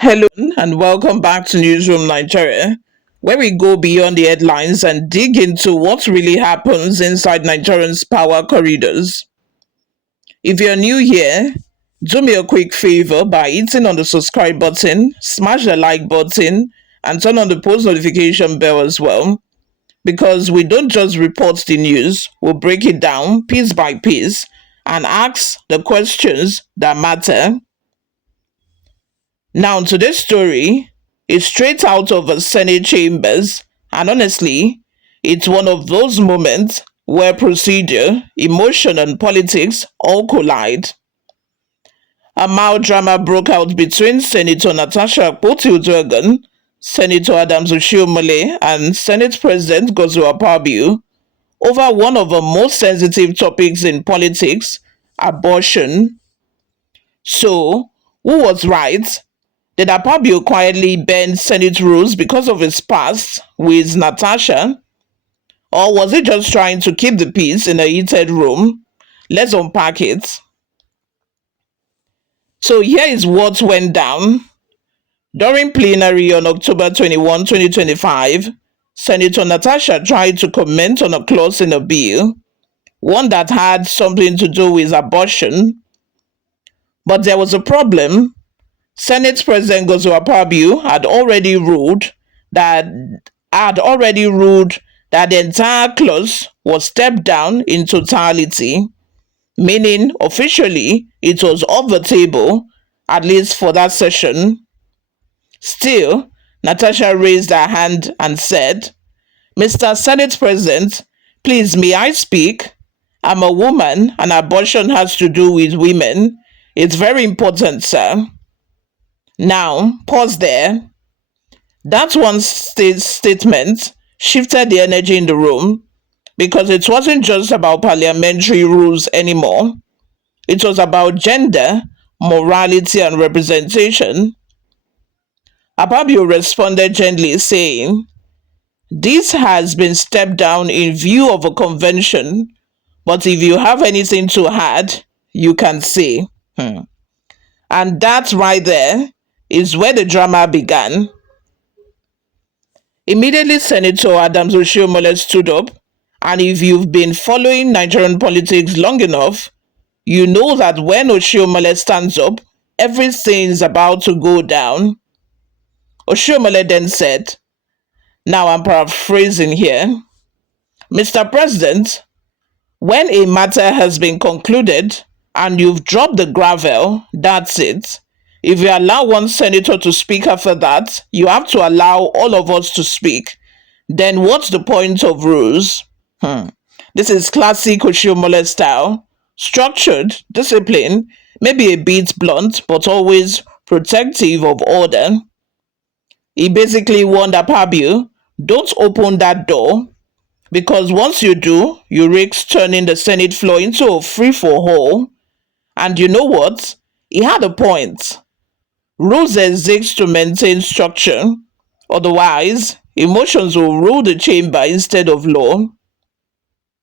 Hello and welcome back to Newsroom Nigeria, where we go beyond the headlines and dig into what really happens inside Nigerians' power corridors. If you're new here, do me a quick favor by hitting on the subscribe button, smash the like button, and turn on the post notification bell as well. Because we don't just report the news, we'll break it down piece by piece and ask the questions that matter. Now, today's story is straight out of the Senate chambers, and honestly, it's one of those moments where procedure, emotion, and politics all collide. A mild drama broke out between Senator Natasha Akpoti-Uduaghan, Senator Adams Oshiomhole, and Senate President Godswill Akpabio over one of the most sensitive topics in politics, abortion. So, who was right? Did Akpabio quietly bend Senate rules because of his past with Natasha? Or was he just trying to keep the peace in a heated room? Let's unpack it. So here is what went down. During plenary on October 21, 2025, Senator Natasha tried to comment on a clause in a bill, one that had something to do with abortion. But there was a problem. Senate President Godswill Akpabio that had already ruled that the entire clause was stepped down in totality, meaning officially it was off the table, at least for that session. Still, Natasha raised her hand and said, "Mr. Senate President, please may I speak? I'm a woman and abortion has to do with women. It's very important, sir." Now, pause there. That one statement shifted the energy in the room because it wasn't just about parliamentary rules anymore. It was about gender, morality, and representation. Akpabio responded gently, saying, "This has been stepped down in view of a convention, but if you have anything to add, you can say." And that right there is where the drama began. Immediately, Senator Adams Oshiomhole stood up, and if you've been following Nigerian politics long enough, you know that when Oshiomhole stands up, everything's about to go down. Oshiomhole then said, now I'm paraphrasing here, "Mr. President, when a matter has been concluded and you've dropped the gravel, that's it. If you allow one senator to speak after that, you have to allow all of us to speak. Then what's the point of rules?" This is classic Oshiomhole style. Structured, disciplined, maybe a bit blunt, but always protective of order. He basically warned Akpabio, don't open that door, because once you do, you risk turning the Senate floor into a free-for-all. And you know what? He had a point. Rules exist to maintain structure. Otherwise, emotions will rule the chamber instead of law.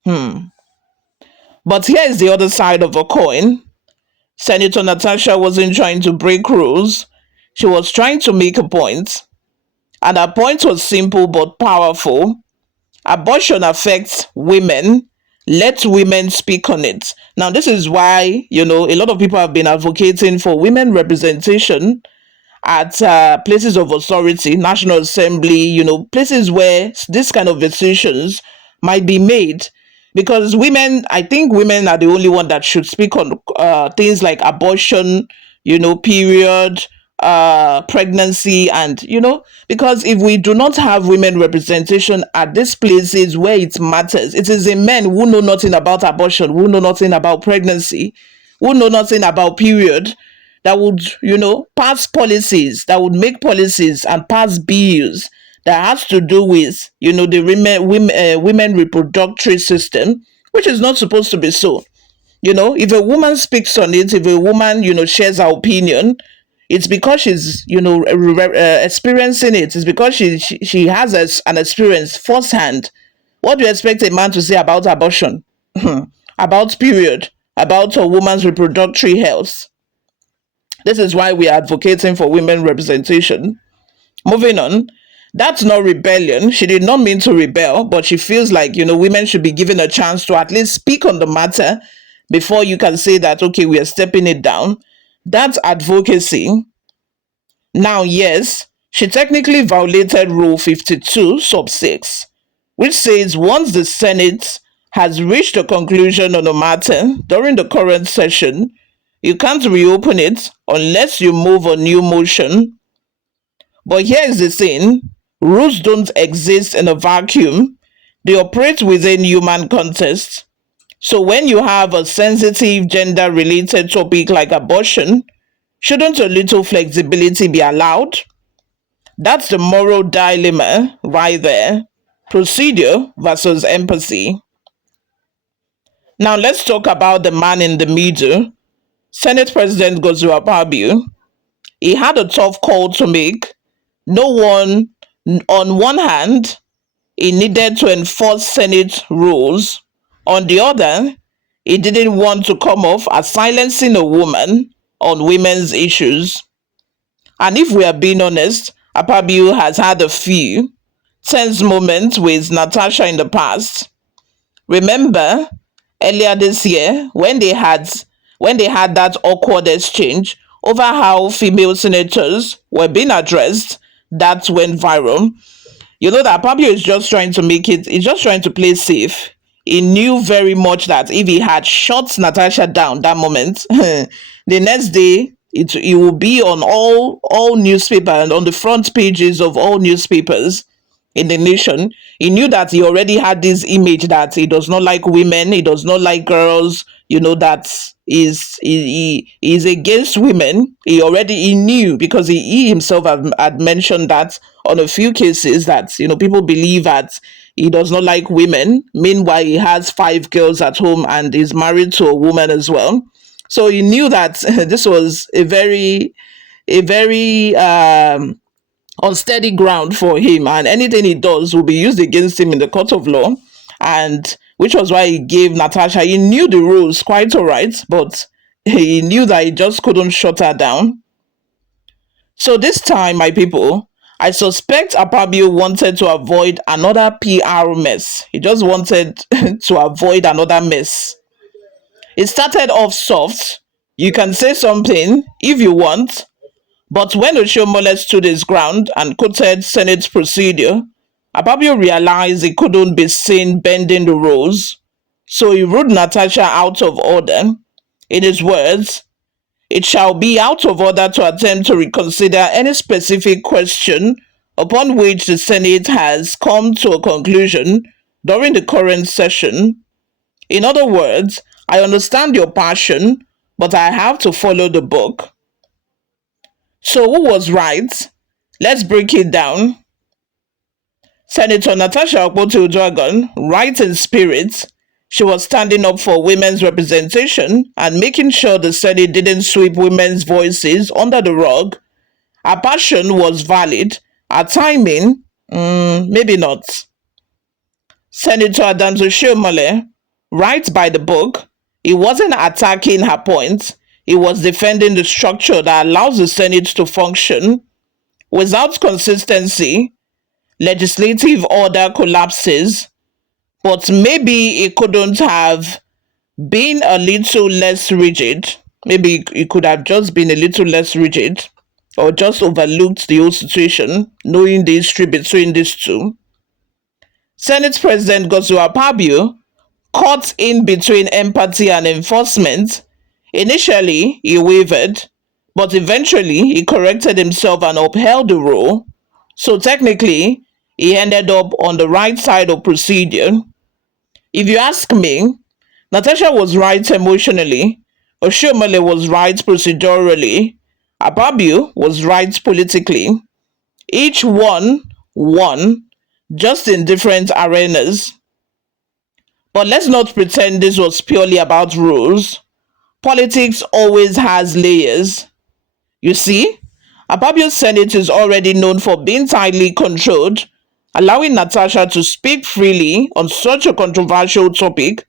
But here is the other side of a coin. Senator Natasha wasn't trying to break rules. She was trying to make a point. And her point was simple but powerful. Abortion affects women. Let women speak on it. Now, this is why, a lot of people have been advocating for women representation at places of authority, National Assembly, places where this kind of decisions might be made. Because I think women are the only one that should speak on things like abortion, period, pregnancy, and because if we do not have women representation at these places where it matters, it is the men who know nothing about abortion, who know nothing about pregnancy, who know nothing about period, that would pass policies, that would make policies and pass bills that has to do with the women reproductive system, which is not supposed to be so. If a woman speaks on it, if a woman shares her opinion, it's because she's experiencing it. It's because she has an experience firsthand. What do you expect a man to say about abortion, about period, about a woman's reproductive health? This is why we are advocating for women representation. Moving on, that's not rebellion. She did not mean to rebel, but she feels like, women should be given a chance to at least speak on the matter before you can say that, okay, we are stepping it down. That's advocacy. Now, yes, she technically violated Rule 52, sub 6, which says once the Senate has reached a conclusion on a matter during the current session, you can't reopen it unless you move a new motion. But here's the thing, rules don't exist in a vacuum, they operate within human context. So when you have a sensitive gender related topic like abortion, shouldn't a little flexibility be allowed? That's the moral dilemma right there. Procedure versus empathy. Now let's talk about the man in the middle, Senate President Godswill Akpabio. He had a tough call to make. No one, on one hand, he needed to enforce Senate rules. On the other, he didn't want to come off as silencing a woman on women's issues. And if we are being honest, Akpabio has had a few tense moments with Natasha in the past. Remember earlier this year when they had that awkward exchange over how female senators were being addressed, that went viral. You know that Akpabio is just trying to he's just trying to play safe. He knew very much that if he had shut Natasha down that moment, the next day it will be on all newspaper and on the front pages of all newspapers in the nation. He knew that he already had this image that he does not like women, he does not like girls, that is against women. He knew because he himself had mentioned that on a few cases that people believe that he does not like women. Meanwhile, he has 5 girls at home and is married to a woman as well. So he knew that this was a very unsteady ground for him, and anything he does will be used against him in the court of law. And which was why he gave Natasha, he knew the rules quite all right, but he knew that he just couldn't shut her down. So this time, my people, I suspect Akpabio wanted to avoid another PR mess. He just wanted to avoid another mess. It started off soft. You can say something if you want, but when Oshiomhole stood his ground and quoted Senate procedure, Akpabio realized he couldn't be seen bending the rules, so he ruled Natasha out of order. In his words, it shall be out of order to attempt to reconsider any specific question upon which the Senate has come to a conclusion during the current session. In other words, I understand your passion, but I have to follow the book. So who was right? Let's break it down. Senator Natasha Akpoti-Uduaghan, right in spirit, she was standing up for women's representation and making sure the Senate didn't sweep women's voices under the rug. Her passion was valid. Her timing, maybe not. Senator Adams Oshiomhole, right by the book, he wasn't attacking her point. He was defending the structure that allows the Senate to function. Without consistency, legislative order collapses, but maybe it couldn't have been a little less rigid. Maybe it could have just been a little less rigid or just overlooked the whole situation, knowing the history between these two. Senate President Godswill Akpabio caught in between empathy and enforcement. Initially, he wavered, but eventually he corrected himself and upheld the rule. So technically, he ended up on the right side of procedure. If you ask me, Natasha was right emotionally, Oshiomhole was right procedurally, Akpabio was right politically. Each one won, just in different arenas. But let's not pretend this was purely about rules. Politics always has layers. You see, Akpabio's Senate is already known for being tightly controlled. Allowing Natasha to speak freely on such a controversial topic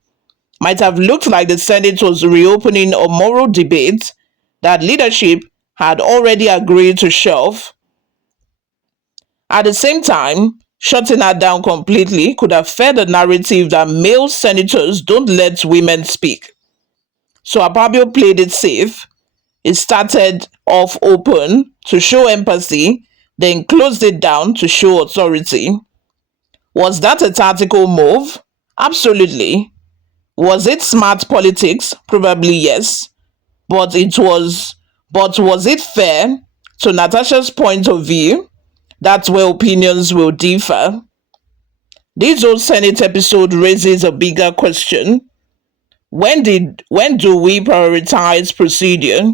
might have looked like the Senate was reopening a moral debate that leadership had already agreed to shelve. At the same time, shutting her down completely could have fed the narrative that male senators don't let women speak. So Akpabio played it safe. It started off open to show empathy, then closed it down to show authority. Was that a tactical move? Absolutely. Was it smart politics? Probably yes. But was it fair? To Natasha's point of view, that's where opinions will differ. This whole Senate episode raises a bigger question. When do we prioritize procedure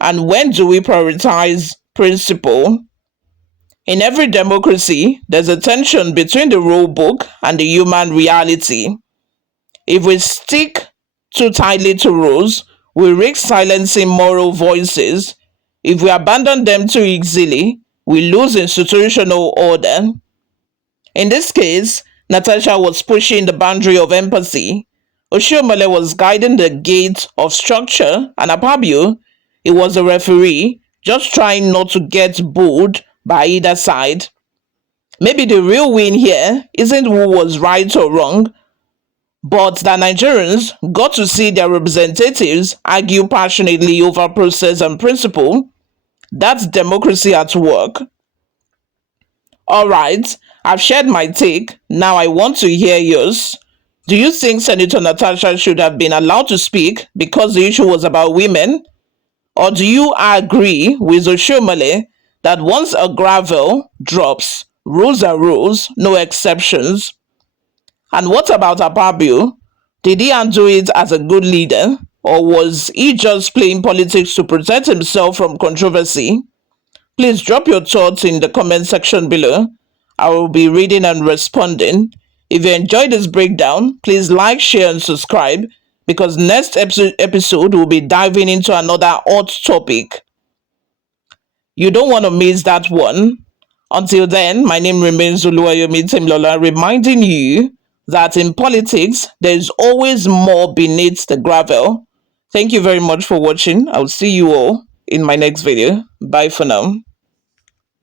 and when do we prioritize principle? In every democracy, there's a tension between the rule book and the human reality. If we stick too tightly to rules, we risk silencing moral voices. If we abandon them too easily, we lose institutional order. In this case, Natasha was pushing the boundary of empathy. Oshiomhole was guiding the gate of structure, and Akpabio, he was a referee, just trying not to get booed by either side. Maybe the real win here isn't who was right or wrong, but that Nigerians got to see their representatives argue passionately over process and principle. That's democracy at work. All right, I've shared my take. Now I want to hear yours. Do you think Senator Natasha should have been allowed to speak because the issue was about women? Or do you agree with Oshiomhole that once a gravel drops, rules are rules, no exceptions? And what about Akpabio? Did he undo it as a good leader? Or was he just playing politics to protect himself from controversy? Please drop your thoughts in the comment section below. I will be reading and responding. If you enjoyed this breakdown, please like, share, and subscribe because next episode we'll be diving into another hot topic. You don't want to miss that one. Until then, my name remains Oluwayomi Temlola, reminding you that in politics, there is always more beneath the gravel. Thank you very much for watching. I'll see you all in my next video. Bye for now.